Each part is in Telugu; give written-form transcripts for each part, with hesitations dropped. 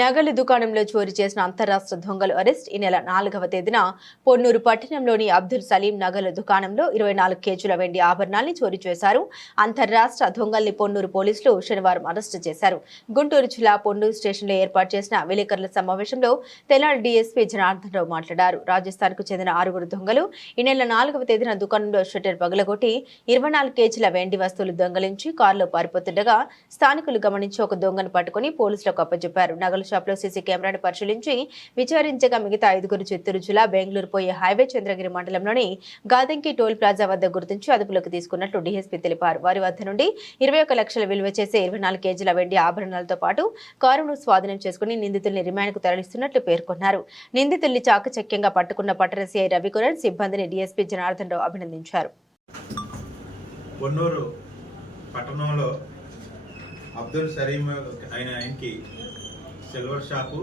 నగల దుకాణంలో చోరీ చేసిన అంతరాష్ట్ర దొంగలు అరెస్ట్. ఈ నెల 4వ తేదీన పొన్నూరు పట్టణంలోని అబ్దుల్ సలీం నగల దుకాణంలో 24 కేజీల వెండి ఆభరణాల్ని చోరీ చేశారు. అంతరాష్ట్ర దొంగల్ని పొన్నూరు పోలీసులు శనివారం అరెస్టు చేశారు. గుంటూరు జిల్లా పొన్నూరు స్టేషన్లో ఏర్పాటు చేసిన విలేకరుల సమావేశంలో తెనాలి డీఎస్పీ జనార్దన్ రావు మాట్లాడారు. రాజస్థాన్ కు చెందిన 6 దొంగలు ఈ నెల 4వ తేదీన దుకాణంలో షట్టర్ పగలగొట్టి 24 కేజీల వెండి వస్తువులు దొంగలించి కారులో పారిపోతుండగా స్థానికులు గమనించి ఒక దొంగను పట్టుకుని పోలీసులకు అప్పచెప్పారు. నగల షాప్ లో సీసీ కెమెరాను పరిశీలించి విచారించగా మిగతా 5 చిత్తూరు జిల్లా బెంగళూరు పోయే హైవే చంద్రగిరి మండలంలోని గాదంకి టోల్ ప్లాజా వద్ద గుర్తించి అదుపులోకి తీసుకున్నట్లు డీఎస్పీ తెలిపారు. వారి వద్ద నుండి 21 లక్షల విలువ చేసే 24 కేజీల వెండి ఆభరణాలతో పాటు కారును స్వాధీనం చేసుకుని నిందితుల్ని రిమాండ్కు తరలిస్తున్నట్లు పేర్కొన్నారు. నిందితుల్ని చాకచక్యంగా పట్టుకున్న పట్టణ సీఐ రవికురణ్ సిబ్బందిని డీఎస్పీ జనార్దన్ రావు అభినందించారు. పొన్నూరు పట్టణంలో అబ్దుల్ సలీం ఆయనకి silver shop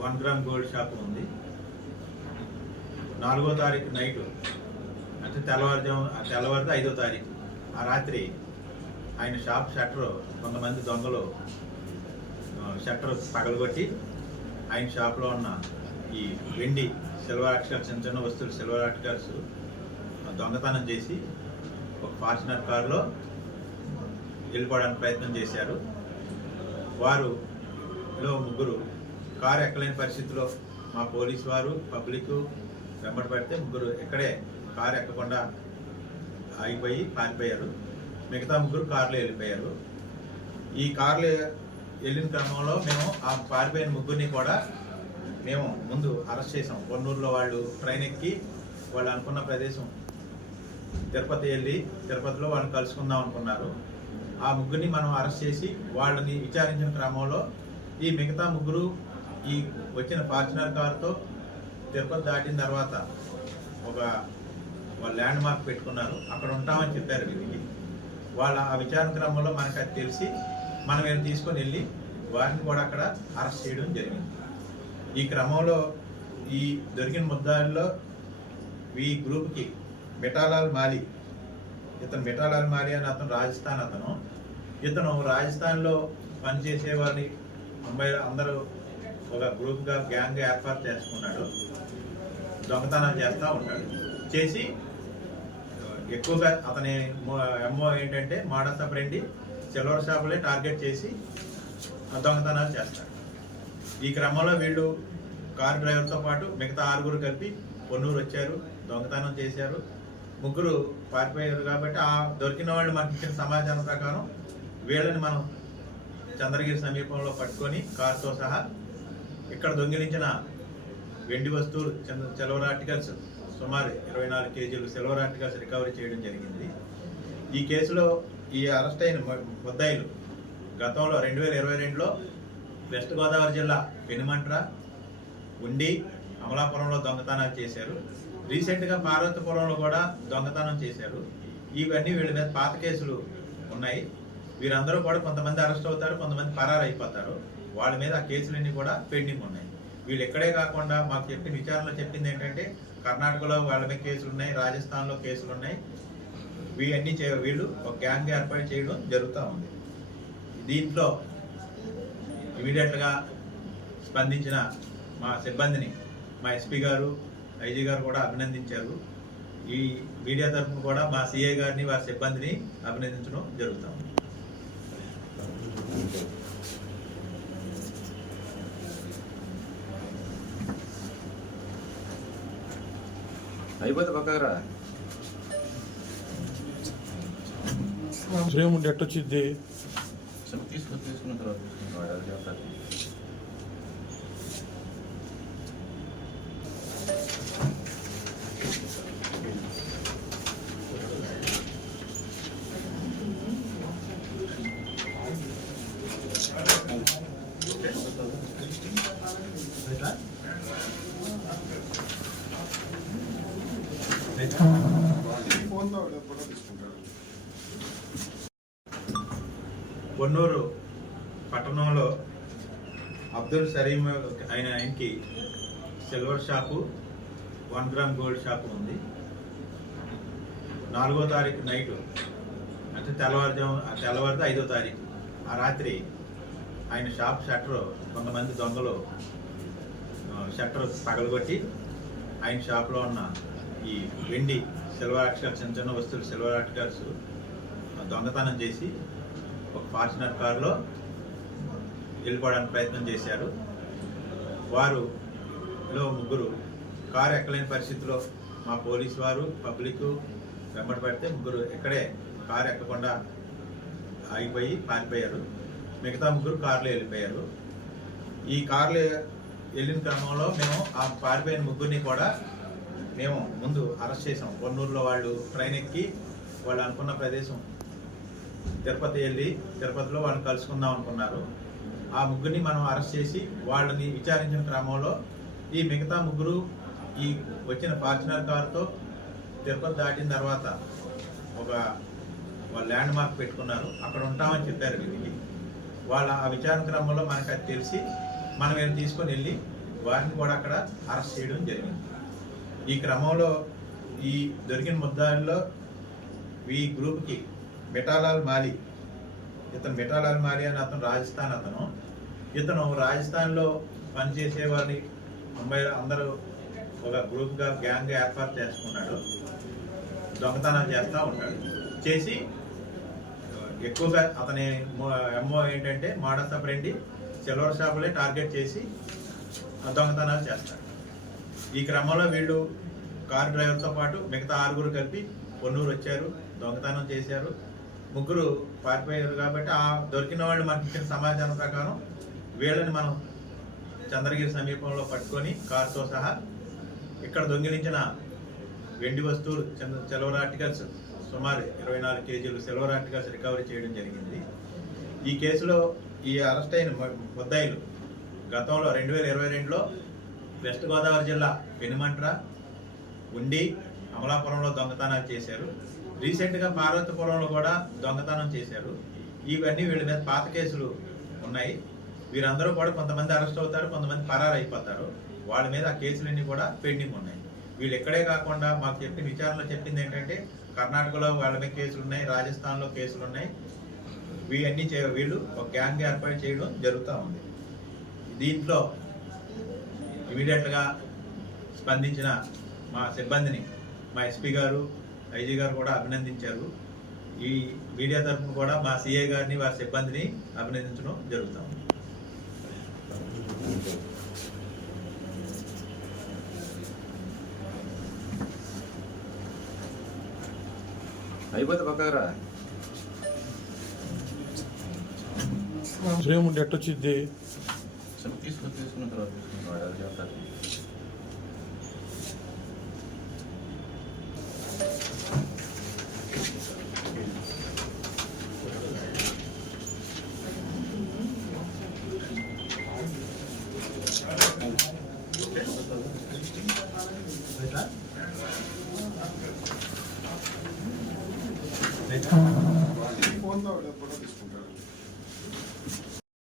1 gram gold shop ఉంది. 4వ తారీఖు నైటు అంటే తెల్లవారితో 5వ తారీఖు ఆ రాత్రి ఆయన షాప్ షట్టర్ కొంతమంది దొంగలు షట్టర్ పగలగొట్టి ఆయన షాప్లో ఉన్న ఈ వెండి సిల్వర్ ఆర్టికల్స్ చిన్న చిన్న వస్తువులు సిల్వర్ ఆర్టికల్స్ దొంగతనం చేసి ఒక ఫార్చునర్ కారులో వెళ్ళిపోవడానికి ప్రయత్నం చేశారు. వారులో 3 కారు ఎక్కలేని పరిస్థితిలో మా పోలీసు వారు పబ్లిక్ వెంబడి పడితే 3 ఎక్కడే కారు ఎక్కకుండా ఆగిపోయి పారిపోయారు. మిగతా 3 కారులో వెళ్ళిపోయారు. ఈ కారులో వెళ్ళిన క్రమంలో మేము ఆ పారిపోయిన 3 కూడా మేము ముందు అరెస్ట్ చేసాం. పొన్నూరులో వాళ్ళు ట్రైన్ ఎక్కి వాళ్ళు అనుకున్న ప్రదేశం తిరుపతి వెళ్ళి తిరుపతిలో వాళ్ళని కలుసుకుందాం అనుకున్నారు. ఆ 3 మనం అరెస్ట్ చేసి వాళ్ళని విచారించిన క్రమంలో ఈ మిగతా 3 ఈ వచ్చిన ఫార్చునర్ కారుతో తిరుపతి దాటిన తర్వాత ఒక ల్యాండ్ మార్క్ పెట్టుకున్నారు. అక్కడ ఉంటామని చెప్పారు వీరికి. వాళ్ళ ఆ విచారణ క్రమంలో మనకు అది తెలిసి మనం వీళ్ళు తీసుకొని వెళ్ళి వారిని కూడా అక్కడ అరెస్ట్ చేయడం జరిగింది. ఈ క్రమంలో ఈ దొరికిన ముద్దాయిల్లో ఈ గ్రూప్కి మిఠాలాల్ మాలి, ఇతను మిఠాలాల్ మాలి అని అతను రాజస్థాన్ ఇతను రాజస్థాన్లో పనిచేసే వారిని అమ్మాయిలు అందరూ ఒక గ్రూప్గా గ్యాంగ్గా ఏర్పాటు చేసుకున్నాడు. దొంగతనాలు చేస్తూ ఉంటాడు. చేసి ఎక్కువగా అతని ఎంఓ ఏంటంటే మోడస్ ఆపరెండి సిల్వర్ షాపులే టార్గెట్ చేసి దొంగతనాలు చేస్తాడు. ఈ క్రమంలో వీళ్ళు కారు డ్రైవర్తో పాటు మిగతా 6 కలిపి పొన్నూరు వచ్చారు, దొంగతనం చేశారు. 3 పారిపోయారు. కాబట్టి ఆ దొరికిన వాళ్ళు మనకి ఇచ్చిన సమాచారం ప్రకారం వీళ్ళని మనం చంద్రగిరి సమీపంలో పట్టుకొని కారుతో సహా ఇక్కడ దొంగిలించిన వెండి వస్తువులు సిల్వర్ ఆర్టికల్స్ సుమారు 24 కేజీలు సిల్వర్ ఆర్టికల్స్ రికవరీ చేయడం జరిగింది. ఈ కేసులో ఈ అరెస్ట్ అయిన ముద్దాయిలు గతంలో 2022లో వెస్ట్ గోదావరి జిల్లా పెనుమంట్ర, ఉండి, అమలాపురంలో దొంగతనాలు చేశారు. రీసెంట్గా పార్వతీపురంలో కూడా దొంగతనం చేశారు. ఇవన్నీ వీళ్ళ మీద పాత కేసులు ఉన్నాయి. వీరందరూ కూడా కొంతమంది అరెస్ట్ అవుతారు, కొంతమంది పరారు అయిపోతారు. వాళ్ళ మీద ఆ కేసులన్నీ కూడా పెండింగ్ ఉన్నాయి. వీళ్ళు ఎక్కడే కాకుండా మాకు చెప్పిన విచారణలో చెప్పింది ఏంటంటే కర్ణాటకలో వాళ్ళ మీద కేసులు ఉన్నాయి, రాజస్థాన్లో కేసులు ఉన్నాయి. వీళ్ళన్నీ వీళ్ళు ఒక గ్యాంగ్ ఏర్పాటు చేయడం జరుగుతూ ఉంది. దీంట్లో ఇమీడియట్గా స్పందించిన మా సిబ్బందిని మా ఎస్పీ గారు, ఐజీ గారు కూడా అభినందించారు. ఈ మీడియా తరఫున కూడా మా సిఐ గారిని, వారి సిబ్బందిని అభినందించడం జరుగుతూ ఉంది. అయిపోతే పక్కరా శ్రీముండి ఎట్టొచ్చిద్ది తీసుకున్న తర్వాత పొన్నూరు పట్టణంలో అబ్దుల్ సలీం ఆయనకి silver shop 1 gram gold shop ఉంది. 4వ తారీఖు నైటు అంటే తెల్లవారితో 5వ తారీఖు ఆ రాత్రి ఆయన షాప్ షట్టర్ కొంతమంది దొంగలు షట్టర్ పగలగొట్టి ఆయన షాప్లో ఉన్న ఈ వెండి సిల్వర్ ఆర్టికల్స్, చిన్న చిన్న వస్తువులు సిల్వర్ ఆర్టికల్స్ దొంగతనం చేసి ఒక ఫార్చునర్ కారులో వెళ్ళిపోవడానికి ప్రయత్నం చేశారు. వారులో ముగ్గురు కారు ఎక్కలేని పరిస్థితిలో మా పోలీసు వారు పబ్లిక్ వెంబడి పడితే ముగ్గురు ఎక్కడే కారు ఎక్కకుండా ఆగిపోయి పారిపోయారు. మిగతా ముగ్గురు కారులో వెళ్ళిపోయారు. ఈ కారులో వెళ్ళిన క్రమంలో మేము ఆ పారిపోయిన ముగ్గురిని కూడా మేము ముందు అరెస్ట్ చేసాం. కొన్నూరులో వాళ్ళు ట్రైన్ ఎక్కి వాళ్ళు అనుకున్న ప్రదేశం తిరుపతి వెళ్ళి తిరుపతిలో వాళ్ళని కలుసుకుందాం అనుకున్నారు. ఆ ముగ్గురిని మనం అరెస్ట్ చేసి వాళ్ళని విచారించిన క్రమంలో ఈ మిగతా ముగ్గురు ఈ వచ్చిన ఫార్చునర్ కారుతో తిరుపతి దాటిన తర్వాత ఒక ల్యాండ్ మార్క్ పెట్టుకున్నారు. అక్కడ ఉంటామని చెప్పారు వీరికి. వాళ్ళ ఆ విచారణ క్రమంలో మనకు అది తెలిసి మనం వెళ్ళి తీసుకొని వెళ్ళి వారిని కూడా అక్కడ అరెస్ట్ చేయడం జరిగింది. ఈ క్రమంలో ఈ దొరికిన ముద్దాయిల్లో ఈ గ్రూప్కి మిఠాలాల్ మాలి, ఇతను మిఠాలాల్ మాలి అని అతను రాజస్థాన్ అతను. ఇతను రాజస్థాన్లో పనిచేసే వారిని ముంబైలో అందరూ ఒక గ్రూప్గా గ్యాంగ్గా ఏర్పాటు చేసుకున్నాడు. దొంగతనాలు చేస్తూ ఉంటాడు. చేసి ఎక్కువగా అతని ఎంఓ ఏంటంటే మోడస్ ఆపరెండి సిల్వర్ షాపులే టార్గెట్ చేసి దొంగతనాలు చేస్తాడు. ఈ క్రమంలో వీళ్ళు కారు డ్రైవర్తో పాటు మిగతా 6 కలిపి కొన్నూరు వచ్చారు, దొంగతనం చేశారు. ముగ్గురు పారిపోయారు. కాబట్టి ఆ దొరికిన వాళ్ళు మనకి ఇచ్చిన సమాచారం ప్రకారం వీళ్ళని మనం చంద్రగిరి సమీపంలో పట్టుకొని కారుతో సహా ఇక్కడ దొంగిలించిన వెండి వస్తువులు సిల్వర్ ఆర్టికల్స్ సుమారు 24 కేజీలు సిల్వర్ ఆర్టికల్స్ రికవరీ చేయడం జరిగింది. ఈ కేసులో ఈ అరెస్ట్ అయిన ముద్దాయిలు గతంలో 2022లో వెస్ట్ గోదావరి జిల్లా పెనుమంట్ర, ఉండి, అమలాపురంలో దొంగతనాలు చేశారు. రీసెంట్గా పార్వతీపురంలో కూడా దొంగతనం చేశారు. ఇవన్నీ వీళ్ళ మీద పాత కేసులు ఉన్నాయి. వీరందరూ కూడా కొంతమంది అరెస్ట్ అవుతారు, కొంతమంది పరారు అయిపోతారు. వాళ్ళ మీద ఆ కేసులన్నీ కూడా పెండింగ్ ఉన్నాయి. వీళ్ళు ఎక్కడే కాకుండా మాకు చెప్పిన విచారణలో చెప్పింది ఏంటంటే కర్ణాటకలో వాళ్ళ మీద కేసులు ఉన్నాయి, రాజస్థాన్లో కేసులు ఉన్నాయి. వీళ్ళన్నీ వీళ్ళు ఒక గ్యాంగ్ ఏర్పాటు చేయడం జరుగుతూ ఉంది. దీంట్లో ఇమీడియట్గా స్పందించిన మా సిబ్బందిని మా ఎస్పీ గారు, ఐజీ గారు కూడా అభినందించారు. ఈ మీడియా తరఫున కూడా మా సిఐ గారిని, వారి సిబ్బందిని అభినందించడం జరుగుతూ ఉంది. అయిపోతే పక్కరా శ్రీముండి ఎట్టొచ్చిద్ది తీసుకున్న తర్వాత తీసుకున్నాడు అది చెప్తారు. ఫోన్